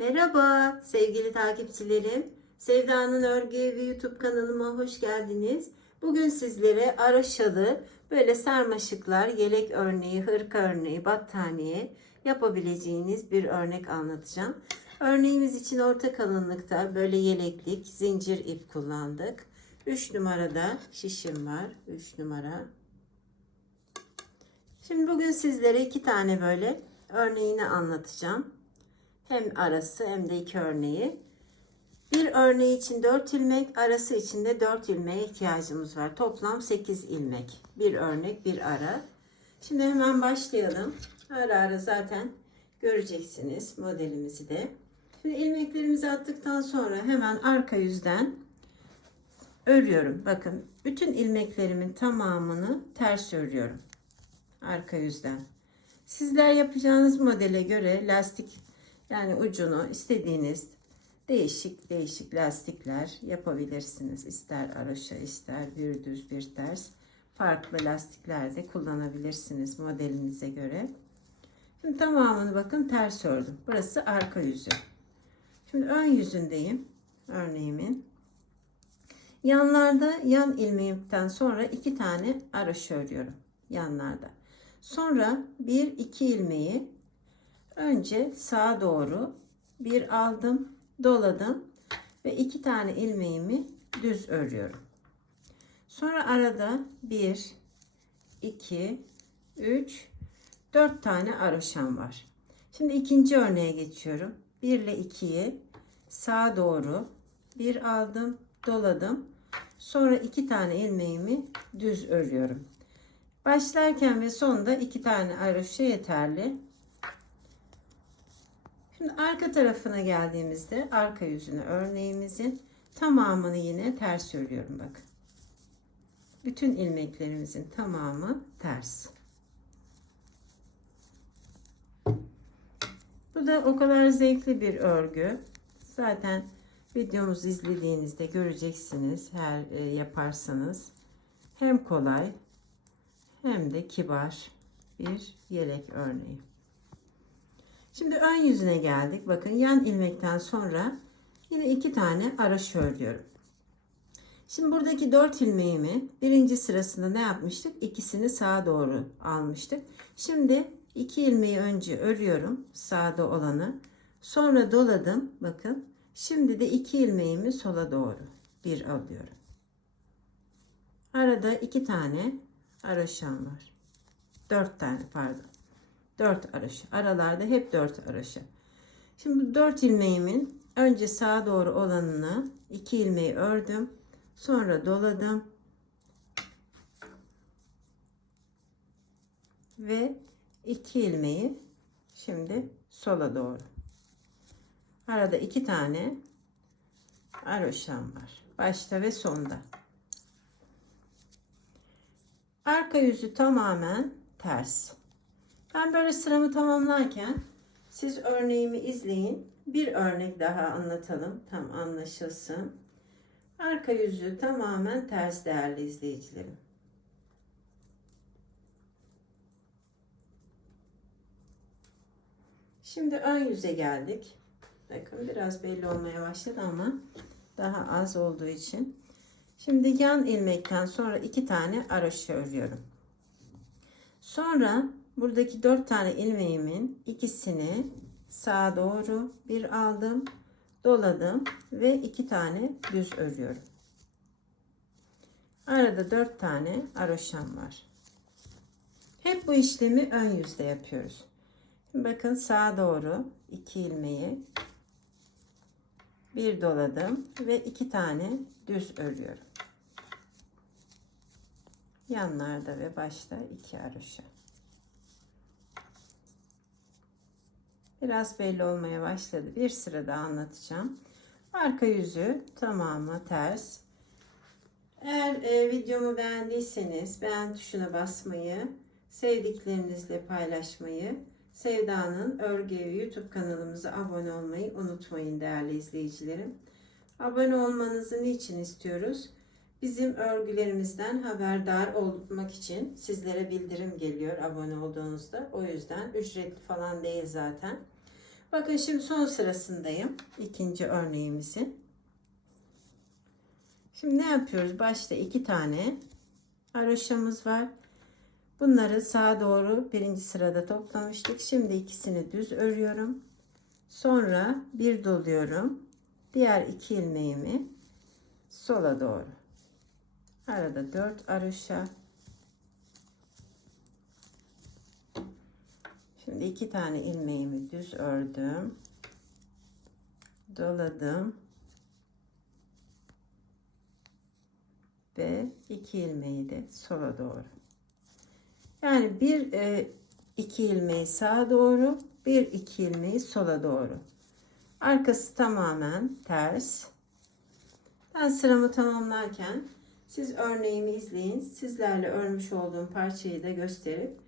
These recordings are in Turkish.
Merhaba sevgili takipçilerim. Sevda'nın Örgü Evi YouTube kanalıma hoş geldiniz. Bugün sizlere araşalı böyle sarmaşıklar, yelek örneği, hırka örneği, battaniye yapabileceğiniz bir örnek anlatacağım. Örneğimiz için orta kalınlıkta böyle yeleklik, zincir ip kullandık. 3 numarada şişim var. 3 numara. Şimdi bugün sizlere iki tane böyle örneğini anlatacağım. Hem arası hem de iki örneği. Bir örneği için 4 ilmek, arası için de 4 ilmeğe ihtiyacımız var. Toplam 8 ilmek. Bir örnek, bir ara. Şimdi hemen başlayalım. Ara ara zaten göreceksiniz modelimizi de. Şimdi ilmeklerimizi attıktan sonra hemen arka yüzden örüyorum. Bakın bütün ilmeklerimin tamamını ters örüyorum. Arka yüzden. Sizler yapacağınız modele göre lastik yani ucunu istediğiniz değişik değişik lastikler yapabilirsiniz. İster araşa ister bir düz bir ters farklı lastikler de kullanabilirsiniz modelinize göre. Şimdi tamamını bakın ters ördüm. Burası arka yüzü. Şimdi ön yüzündeyim örneğimin. Yanlarda yan ilmeğimden sonra iki tane araş örüyorum yanlarda. Sonra bir iki ilmeği önce sağa doğru bir aldım, doladım ve iki tane ilmeğimi düz örüyorum. Sonra arada bir, iki, üç, dört tane araşam var. Şimdi ikinci örneğe geçiyorum. 1 ile 2'yi sağa doğru bir aldım, doladım. Sonra iki tane ilmeğimi düz örüyorum. Başlarken ve sonda iki tane araşa yeterli. Şimdi arka tarafına geldiğimizde arka yüzünü örneğimizin tamamını yine ters örüyorum bakın. Bütün ilmeklerimizin tamamı ters. Bu da o kadar zevkli bir örgü. Zaten videomuzu izlediğinizde göreceksiniz her e, yaparsanız. Hem kolay hem de kibar bir yelek örneği. Şimdi ön yüzüne geldik. Bakın yan ilmekten sonra yine iki tane araş örüyorum. Şimdi buradaki dört ilmeğimi birinci sırasında ne yapmıştık? İkisini sağa doğru almıştık. Şimdi iki ilmeği önce örüyorum sağda olanı. Sonra doladım. Bakın. Şimdi de iki ilmeğimi sola doğru bir alıyorum. Arada iki tane araşam var. Dört tane pardon. Dört araşı. Aralarda hep dört araşı. Şimdi dört ilmeğimin önce sağa doğru olanını iki ilmeği ördüm. Sonra doladım. Ve iki ilmeği şimdi sola doğru. Arada iki tane aroşam var. Başta ve sonda. Arka yüzü tamamen ters. Ben böyle sıramı tamamlarken siz örneğimi izleyin. Bir örnek daha anlatalım. Tam anlaşılsın. Arka yüzü tamamen ters değerli izleyicilerim. Şimdi ön yüze geldik. Bakın biraz belli olmaya başladı ama daha az olduğu için. Şimdi yan ilmekten sonra iki tane araşı örüyorum. Sonra buradaki dört tane ilmeğimin ikisini sağa doğru bir aldım, doladım ve iki tane düz örüyorum. Arada dört tane aroşam var. Hep bu işlemi ön yüzde yapıyoruz. Bakın sağa doğru iki ilmeği bir doladım ve iki tane düz örüyorum. Yanlarda ve başta iki haroşa. Biraz belli olmaya başladı. Bir sıra daha anlatacağım. Arka yüzü tamamı ters. Eğer e, videomu beğendiyseniz beğen tuşuna basmayı, sevdiklerinizle paylaşmayı, Sevda'nın Örgü Evi YouTube kanalımıza abone olmayı unutmayın değerli izleyicilerim. Abone olmanızı niçin istiyoruz? Bizim örgülerimizden haberdar olmak için sizlere bildirim geliyor abone olduğunuzda. O yüzden ücretli falan değil zaten. Bakın şimdi son sırasındayım. ikinci örneğimizin. Şimdi ne yapıyoruz? Başta iki tane haroşamız var. Bunları sağa doğru birinci sırada toplamıştık. Şimdi ikisini düz örüyorum. Sonra bir doluyorum. Diğer iki ilmeğimi sola doğru. Arada dört haroşa. Şimdi iki tane ilmeğimi düz ördüm. Doladım. Ve iki ilmeği de sola doğru. Yani bir e, iki ilmeği sağa doğru, bir iki ilmeği sola doğru. Arkası tamamen ters. Ben sıramı tamamlarken siz örneğimi izleyin. Sizlerle örmüş olduğum parçayı da gösterip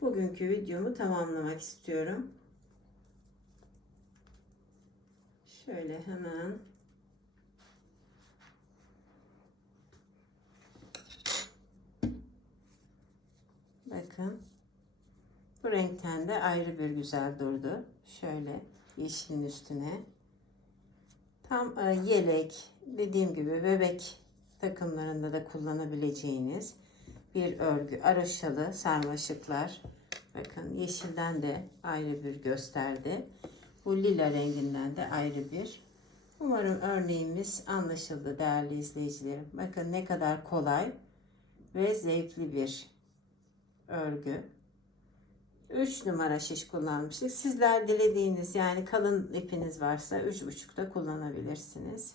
bugünkü videomu tamamlamak istiyorum. Şöyle hemen Bakın. Bu renkten de ayrı bir güzel durdu. Şöyle yeşilin üstüne. Tam e, yelek, dediğim gibi bebek takımlarında da kullanabileceğiniz bir örgü. Araşalı sarmaşıklar. Bakın yeşilden de ayrı bir gösterdi. Bu lila renginden de ayrı bir. Umarım örneğimiz anlaşıldı değerli izleyicilerim. Bakın ne kadar kolay ve zevkli bir örgü. 3 numara şiş kullanmıştık. Sizler dilediğiniz yani kalın ipiniz varsa 3,5 da kullanabilirsiniz.